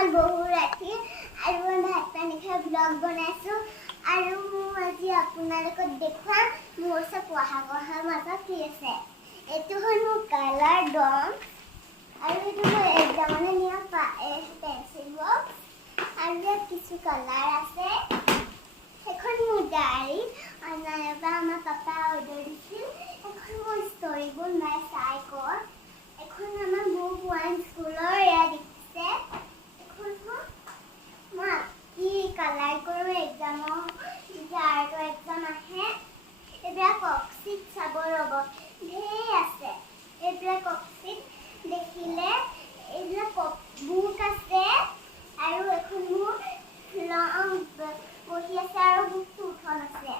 হল বহু ৰাতি আৰু মই ভাত পানী খাই ব্লগ বনাইছোঁ আৰু মই আজি আপোনালোকক দেখুৱাম মোৰ ওচৰত পঢ়াৰ মাজত কি আছে। এইটো হ'ল মোৰ কালাৰ ডম আৰু এইটো মই এক্সামলৈ নিয়া পেঞ্চিল বক্স আৰু ইয়াত কিছু কালাৰ আছে। এখন মোৰ ডায়েৰী অনলাইনৰ পৰা আমাৰ পাপা অৰ্ডাৰ দিছিল। এখন মোৰ ষ্টৰি বুক মাই চাইকৰ। এখন আমাৰ বুক ওৱান স্কুলৰ এয়া দিছে। এখন মই কি কালাৰ কৰোঁ এক্সামৰ যেতিয়া আৰ্টৰ এক্সাম আহে। এইবিলাক ককচিট চাব ৰ'ব, ঢেৰ আছে। এইবিলাক ককচিট দেখিলে এইবিলাক বুক আছে আৰু এখন মোৰ বহি আছে আৰু বুকটো উঠন আছে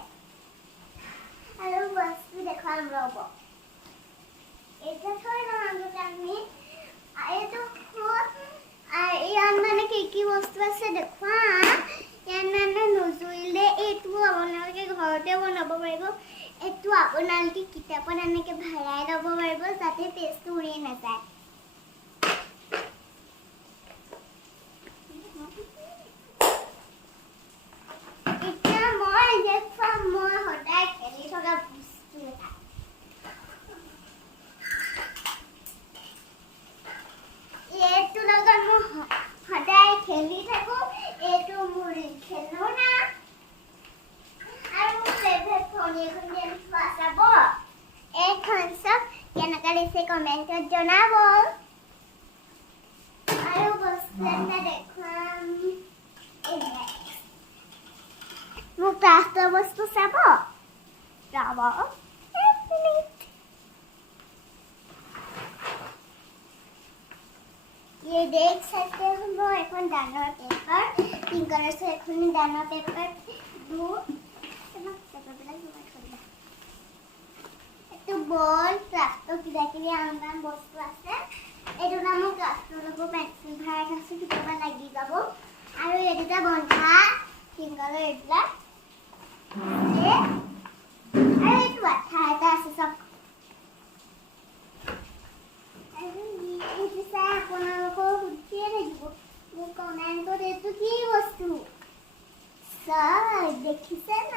আৰু বস্তু দেখুৱাম ৰ'ব। এইটো থৈ লওঁ আগতে আমি এইটো ইয়াত মানে কি বস্তু আছে দেখুৱাম। ইয়াত মানে নুজুৰিলে এইটো আপোনালোকে ঘৰতে বনাব পাৰিব। এইটো আপোনালোকে কিতাপত এনেকৈ ভৰাই ল'ব পাৰিব যাতে পেজটো উৰি নাযায়। এতিয়া মই দেখুৱাম মই সদায় খেলি থকা বস্তু এটা। এইটো লগত মই সদায় খেলি থাকোঁ। এইটো মোৰ খেলনা আৰু মোৰ ফেভৰেট ফোন এইখন গেম চোৱা চাব। এইখন চাওক কেনেকুৱা লাগিছে কমেণ্টত জনাব। আৰু বস্তু এটা দেখুৱাম মোৰ ক্ৰাফ্টৰ বস্তু চাব। ৰ'ব ये देख सकते हो मैं এখন ডানৰ পেপাৰ পিংক কালাৰ সে এখন ডানৰ পেপাৰ দু এটো বল ক্ৰাফ্টৰ কিবা আনবান বস্তু আছে। এটো নাম ক্ৰাফ্টৰ লব পেন্সিল ভৰাই আছে কিবা লাগি যাব আৰু এটা বন্ধা পিংক কালাৰ এটা আৰু এইটো আঠা এটা আছে সব আপোনালোকৰ সুধিয়ে থাকিব মোৰ কমেণ্টত এইটো কি বস্তু চাই দেখিছেনে।